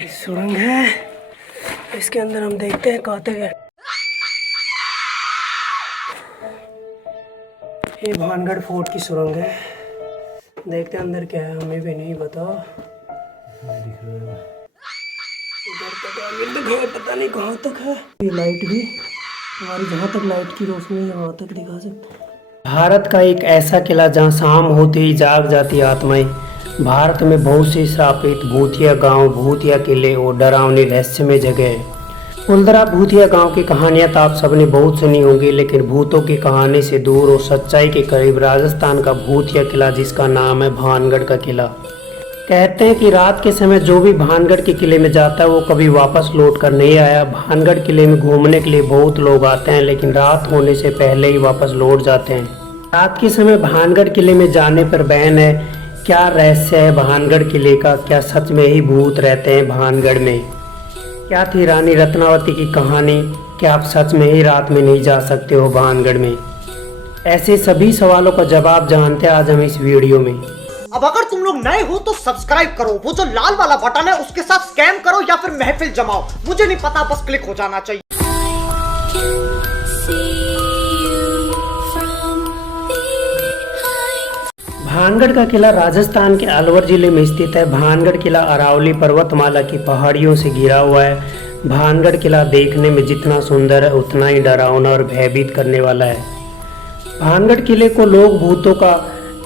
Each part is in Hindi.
सुरंग है, इसके अंदर हम देखते हैं कहाँ तक है। ये भानगढ़ फोर्ट की सुरंग है, देखते हैं अंदर क्या है, हमें भी नहीं पता। इधर तक आगे दिखाया, पता नहीं कहाँ तक है। ये लाइट भी हमारी जहाँ तक लाइट की रोशनी है वहाँ तक दिखा सकते हैं। भारत का एक ऐसा किला जहाँ शाम होते ही जाग जाती आत्माएं। भारत में बहुत से श्रापित भूतिया गांव, भूतिया किले और डरावनी रहस्यमय जगह हैं। कुलधरा भूतिया गांव की कहानियां तो आप सबने बहुत सुनी होंगी, लेकिन भूतों की कहानी से दूर और सच्चाई के करीब राजस्थान का भूतिया किला, जिसका नाम है भानगढ़ का किला। कहते हैं कि रात के समय जो भी भानगढ़ के किले में जाता है वो कभी वापस लौट कर नहीं आया। भानगढ़ किले में घूमने के लिए बहुत लोग आते हैं, लेकिन रात होने से पहले ही वापस लौट जाते हैं। रात के समय भानगढ़ किले में जाने पर बहन है, क्या रहस्य है भानगढ़ किले का? क्या सच में ही भूत रहते हैं भानगढ़ में? क्या थी रानी रत्नावती की कहानी? क्या आप सच में ही रात में नहीं जा सकते हो भानगढ़ में? ऐसे सभी सवालों का जवाब जानते हैं आज हम इस वीडियो में। अब अगर तुम लोग नए हो तो सब्सक्राइब करो, वो जो लाल वाला बटन है उसके साथ स्कैम करो या फिर महफिल जमाओ, मुझे नहीं पता, बस क्लिक हो जाना चाहिए। भानगढ़ का किला राजस्थान के अलवर जिले में स्थित है। भानगढ़ किला अरावली पर्वतमाला की पहाड़ियों से घिरा हुआ है। भानगढ़ किला देखने में जितना सुंदर है उतना ही डरावना और भयभीत करने वाला है। भानगढ़ किले को लोग भूतों का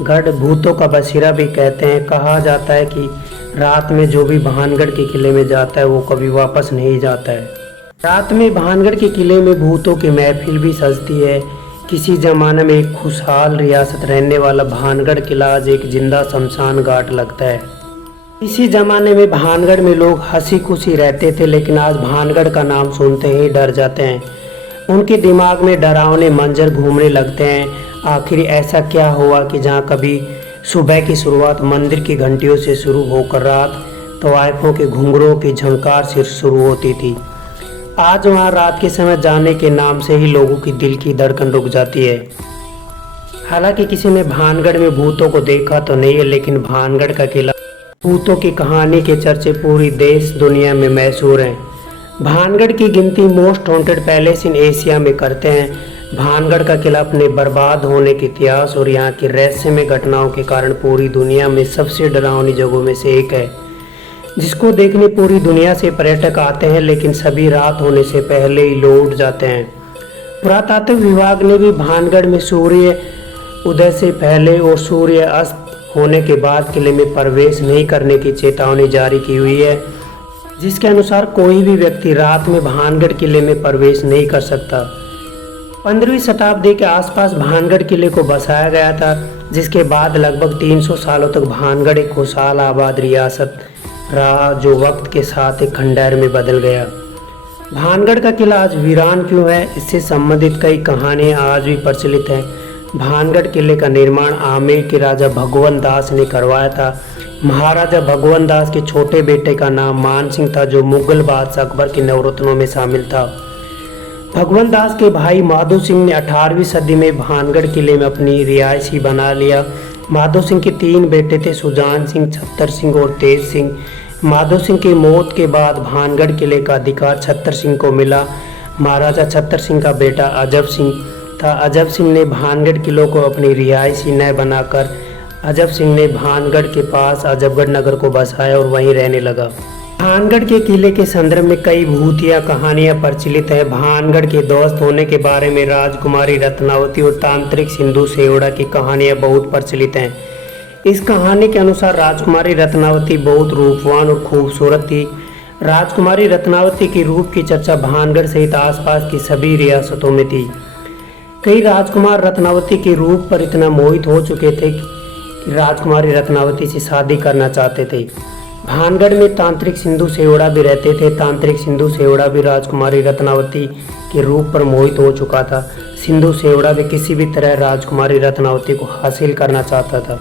गढ़, भूतों का बसेरा भी कहते हैं। कहा जाता है कि रात में जो भी भानगढ़ के किले में जाता है वो कभी वापस नहीं जाता है। रात में भानगढ़ के किले में भूतों की महफिल भी सजती है। किसी जमाने में एक खुशहाल रियासत रहने वाला भानगढ़ किला आज एक जिंदा शमशान घाट लगता है। इसी जमाने में भानगढ़ में लोग हंसी खुशी रहते थे, लेकिन आज भानगढ़ का नाम सुनते ही डर जाते हैं। उनके दिमाग में डरावने मंजर घूमने लगते हैं। आखिर ऐसा क्या हुआ कि जहाँ कभी सुबह की शुरुआत मंदिर की घंटियों से शुरू होकर रात तवाइफों के घुंघरों की झंकार से शुरू होती थी, आज वहाँ रात के समय जाने के नाम से ही लोगों की दिल की धड़कन रुक जाती है। हालांकि किसी ने भानगढ़ में भूतों को देखा तो नहीं है, लेकिन भानगढ़ का किला भूतों की कहानी के चर्चे पूरी देश दुनिया में मशहूर हैं। भानगढ़ की गिनती most haunted palace in Asia में करते हैं। भानगढ़ का किला अपने बर्बाद होने के इतिहास और यहाँ की रहस्यमय घटनाओं के कारण पूरी दुनिया में सबसे डरावनी जगहों में से एक है, जिसको देखने पूरी दुनिया से पर्यटक आते हैं, लेकिन सभी रात होने से पहले ही लौट जाते हैं। पुरातत्व विभाग ने भी भानगढ़ में सूर्य उदय से पहले और सूर्य अस्त होने के बाद किले में प्रवेश नहीं करने की चेतावनी जारी की हुई है, जिसके अनुसार कोई भी व्यक्ति रात में भानगढ़ किले में प्रवेश नहीं कर सकता। 15वीं शताब्दी के आसपास भानगढ़ किले को बसाया गया था, जिसके बाद लगभग 300 सालों तक भानगढ़ एक खुशहाल आबाद रियासत रहा, जो वक्त के साथ एक खंडहर में बदल गया। भानगढ़ का किला आज वीरान क्यों है, इससे संबंधित कई कहानियां आज भी प्रचलित हैं। भानगढ़ किले का निर्माण आमेर के राजा भगवंत दास ने करवाया था। महाराजा भगवंत दास के छोटे बेटे का नाम मान सिंह था, जो मुगल बादशाह अकबर के नवरत्नों में शामिल था। भगवंत दास के भाई माधो सिंह ने 18वीं सदी में भानगढ़ किले में अपनी रिहायशी बना लिया। माधो सिंह के 3 बेटे थे, सुजान सिंह, छत्तर सिंह और तेज सिंह। माधो सिंह की मौत के बाद भानगढ़ किले का अधिकार छत्तर सिंह को मिला। महाराजा छत्तर सिंह का बेटा अजब सिंह था। अजब सिंह ने भानगढ़ किले को अपनी रिहायशी न बनाकर अजब सिंह ने भानगढ़ के पास अजबगढ़ नगर को बसाया और वहीं रहने लगा। भानगढ़ के किले के संदर्भ में कई भूतिया कहानियां प्रचलित हैं। भानगढ़ के ध्वस्त होने के बारे में राजकुमारी रत्नावती और तांत्रिक सिंधु सेवड़ा की कहानियां बहुत प्रचलित हैं। इस कहानी के अनुसार राजकुमारी रत्नावती बहुत रूपवान और खूबसूरत थी। राजकुमारी रत्नावती के रूप की चर्चा भानगढ़ सहित आसपास की सभी रियासतों में थी। कई राजकुमार रत्नावती के रूप पर इतना मोहित हो चुके थे कि राजकुमारी रत्नावती से शादी करना चाहते थे। भानगढ़ में तांत्रिक सिंधु सेवड़ा भी रहते थे। तांत्रिक सिंधु सेवड़ा भी राजकुमारी रत्नावती के रूप पर मोहित हो चुका था। सिंधु सेवड़ा भी किसी भी तरह राजकुमारी रत्नावती को हासिल करना चाहता था।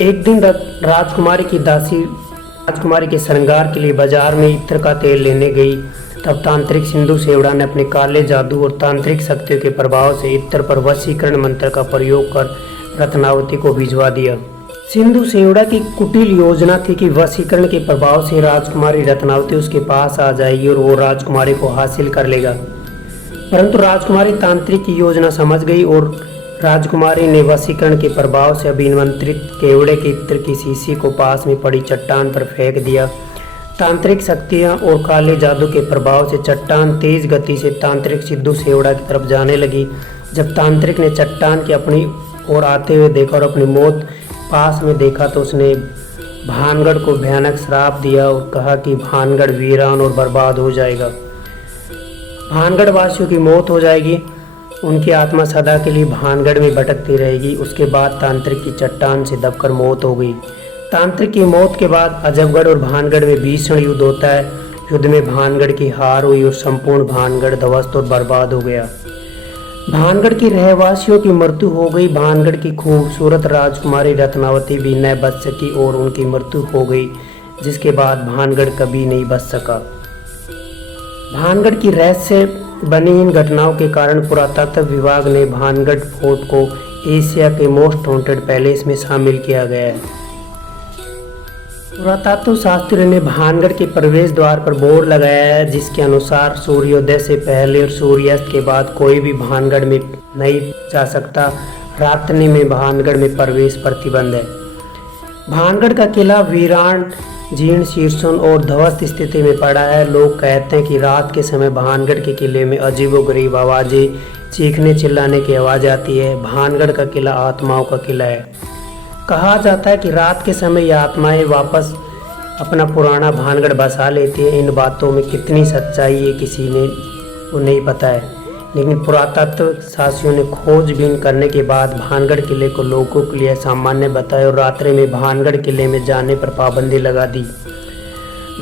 एक दिन राजकुमारी की दासी राजकुमारी के श्रृंगार के लिए बाजार में इत्र का तेल लेने गई। तब तांत्रिक सिंधु सेवड़ा ने अपने काले जादू और तांत्रिक शक्तियों के प्रभाव से इत्र पर वशीकरण मंत्र का प्रयोग कर रत्नावती को भिजवा दिया। सिंधु सेवड़ा की कुटिल योजना थी कि वशीकरण के प्रभाव से राजकुमारी रत्नावती उसके पास आ जाएगी और वो राजकुमारी को हासिल कर लेगा। परंतु राजकुमारी तांत्रिक की योजना समझ गई और राजकुमारी ने वशीकरण के प्रभाव से अभिमंत्रित केवड़े के इत्र की शीशी को पास में पड़ी चट्टान पर फेंक दिया। तांत्रिक शक्तियां और काले जादू के प्रभाव से चट्टान तेज गति से तांत्रिक सिद्धू सेवड़ा की तरफ जाने लगी। जब तांत्रिक ने चट्टान के अपनी ओर आते हुए देखा और अपनी मौत पास में देखा तो उसने भानगढ़ को भयानक श्राप दिया और कहा कि भानगढ़ वीरान और बर्बाद हो जाएगा, भानगढ़ वासियों की मौत हो जाएगी, उनकी आत्मा सदा के लिए भानगढ़ में भटकती रहेगी। उसके बाद तांत्रिक की चट्टान से दबकर मौत हो गई। तांत्रिक की मौत के बाद अजबगढ़ और भानगढ़ में भीषण युद्ध होता है। युद्ध में भानगढ़ की हार हुई और संपूर्ण भानगढ़ ध्वस्त और बर्बाद हो गया। भानगढ़ की रहवासियों की मृत्यु हो गई। भानगढ़ की खूबसूरत राजकुमारी रत्नावती भी न बच सकी और उनकी मृत्यु हो गई, जिसके बाद भानगढ़ कभी नहीं बच सका। भानगढ़ की रहस्य बनी इन घटनाओं के कारण पुरातत्व विभाग ने भानगढ़ फोर्ट को एशिया के मोस्ट हॉन्टेड पैलेस में शामिल किया गया है। पुरातत्व शास्त्रियों ने भानगढ़ के प्रवेश द्वार पर बोर्ड लगाया है जिसके अनुसार सूर्योदय से पहले और सूर्यास्त के बाद कोई भी भानगढ़ में नहीं जा सकता। रात्रि में भानगढ़ में प्रवेश प्रतिबंध है। भानगढ़ का किला वीरान, जीर्ण शीर्षण और ध्वस्त स्थिति में पड़ा है। लोग कहते हैं कि रात के समय भानगढ़ के किले में अजीबोगरीब आवाज़ें, चीखने चिल्लाने की आवाज़ आती है। भानगढ़ का किला आत्माओं का किला है। कहा जाता है कि रात के समय ये आत्माएं वापस अपना पुराना भानगढ़ बसा लेती है। इन बातों में कितनी सच्चाई है किसी ने को नहीं पता है, लेकिन पुरातत्व शास्त्रियों ने खोजबीन करने के बाद भानगढ़ किले को लोगों के लिए सामान्य बताया और रात्रि में भानगढ़ किले में जाने पर पाबंदी लगा दी।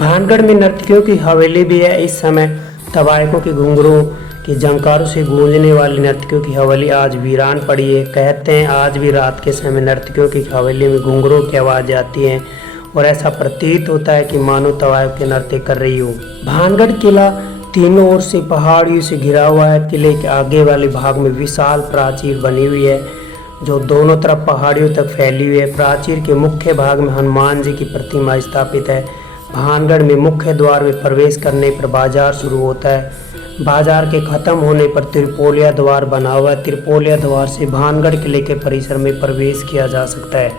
भानगढ़ में नर्तकियों की हवेली भी है। इस समय तवायकों के घुंघरों के झंकारों से गूंजने वाली नर्तकियों की हवेली आज वीरान पड़ी है। कहते हैं आज भी रात के समय नर्तकियों की हवेली में घुंघरों की आवाज़ आती है और ऐसा प्रतीत होता है कि मानो तवायक के नृत्य कर रही हो। भानगढ़ किला तीनों ओर से पहाड़ियों से घिरा हुआ है। किले के आगे वाले भाग में विशाल प्राचीर बनी हुई है जो दोनों तरफ पहाड़ियों तक फैली हुई है। प्राचीर के मुख्य भाग में हनुमान जी की प्रतिमा स्थापित है। भानगढ़ में मुख्य द्वार में प्रवेश करने पर बाजार शुरू होता है। बाजार के खत्म होने पर त्रिपोलिया द्वार बना हुआ है। त्रिपोलिया द्वार से भानगढ़ किले के परिसर में प्रवेश किया जा सकता है।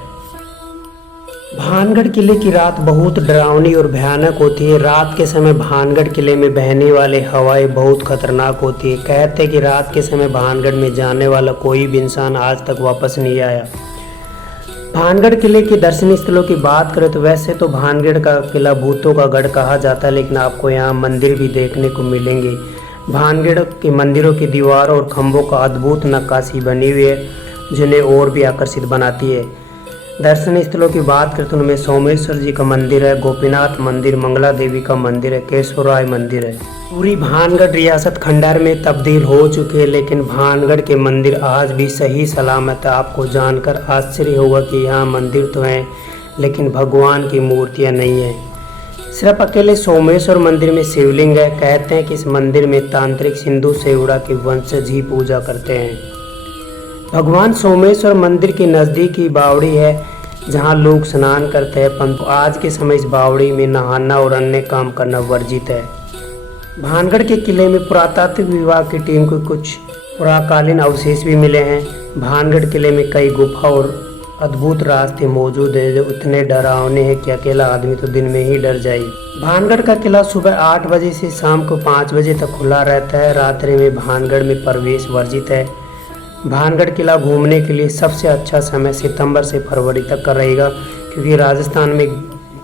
भानगढ़ किले की रात बहुत डरावनी और भयानक होती है। रात के समय भानगढ़ किले में बहने वाले हवाएं बहुत खतरनाक होती है। कहते हैं कि रात के समय भानगढ़ में जाने वाला कोई भी इंसान आज तक वापस नहीं आया। भानगढ़ किले के दर्शनीय स्थलों की बात करें तो वैसे तो भानगढ़ का किला भूतों का गढ़ कहा जाता है, लेकिन आपको यहाँ मंदिर भी देखने को मिलेंगे। भानगढ़ के मंदिरों की दीवारों और खंभों का अद्भुत नक्काशी बनी हुई है जिन्हें और भी आकर्षित बनाती है। दर्शनीय स्थलों की बात करें तो उनमें सोमेश्वर जी का मंदिर है, गोपीनाथ मंदिर, मंगला देवी का मंदिर है, केशवराय मंदिर है। पूरी भानगढ़ रियासत खंडहर में तब्दील हो चुकी है, लेकिन भानगढ़ के मंदिर आज भी सही सलामत है। आपको जानकर आश्चर्य होगा कि यहाँ मंदिर तो हैं लेकिन भगवान की मूर्तियाँ नहीं हैं। सिर्फ अकेले सोमेश्वर मंदिर में शिवलिंग है। कहते हैं कि इस मंदिर में तांत्रिक सिंधु सेवड़ा के वंशज ही पूजा करते हैं। भगवान सोमेश्वर मंदिर के नज़दीक ही बावड़ी है जहां लोग स्नान करते हैं, परंतु आज के समय इस बावड़ी में नहाना और अन्य काम करना वर्जित है। भानगढ़ के किले में पुरातत्व विभाग की टीम को कुछ पुराकालीन अवशेष भी मिले हैं। भानगढ़ किले में कई गुफा और अद्भुत रास्ते मौजूद हैं जो इतने डरावने हैं कि अकेला आदमी तो दिन में ही डर जाए। भानगढ़ का किला सुबह 8 बजे से शाम को 5 बजे तक खुला रहता है। रात्रि में भानगढ़ में प्रवेश वर्जित है। भानगढ़ किला घूमने के लिए सबसे अच्छा समय सितंबर से फरवरी तक का रहेगा, क्योंकि राजस्थान में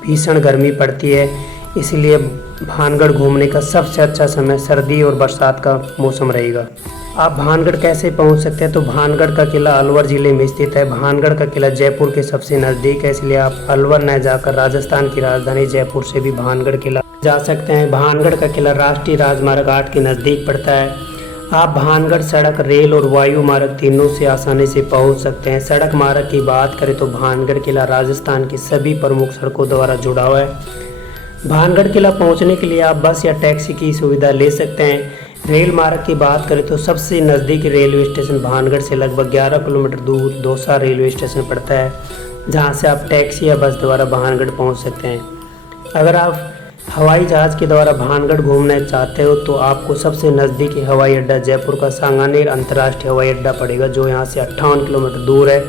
भीषण गर्मी पड़ती है, इसलिए भानगढ़ घूमने का सबसे अच्छा समय सर्दी और बरसात का मौसम रहेगा। आप भानगढ़ कैसे पहुंच सकते हैं? तो भानगढ़ का किला अलवर ज़िले में स्थित है। भानगढ़ का किला जयपुर के सबसे नज़दीक है, इसलिए आप अलवर न जाकर राजस्थान की राजधानी जयपुर से भी भानगढ़ किला जा सकते हैं। भानगढ़ का किला राष्ट्रीय राजमार्ग 8 के नज़दीक पड़ता है। आप भानगढ़ सड़क, रेल और वायु मार्ग तीनों से आसानी से पहुंच सकते हैं। सड़क मार्ग की बात करें तो भानगढ़ किला राजस्थान की सभी प्रमुख सड़कों द्वारा जुड़ा हुआ है। भानगढ़ किला पहुंचने के लिए आप बस या टैक्सी की सुविधा ले सकते हैं। रेल मार्ग की बात करें तो सबसे नज़दीकी रेलवे स्टेशन भानगढ़ से लगभग 11 किलोमीटर दूर दौसा रेलवे स्टेशन पड़ता है। जहां से आप टैक्सी या बस द्वारा भानगढ़ पहुंच सकते हैं। अगर आप हवाई जहाज़ के द्वारा भानगढ़ घूमना चाहते हो तो आपको सबसे नज़दीकी हवाई अड्डा जयपुर का सांगानेर अंतर्राष्ट्रीय हवाई अड्डा पड़ेगा, जो यहाँ से 58 किलोमीटर दूर है।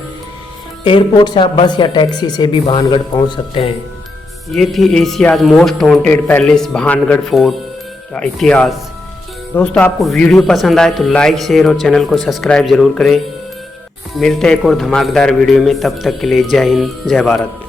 एयरपोर्ट से आप बस या टैक्सी से भी भानगढ़ पहुँच सकते हैं। ये थी Asia's most haunted palace Bhangarh fort का इतिहास। दोस्तों, आपको वीडियो पसंद आए तो लाइक, शेयर और चैनल को सब्सक्राइब ज़रूर करें। मिलते हैं एक और धमाकेदार वीडियो में, तब तक के लिए जय हिंद, जय भारत।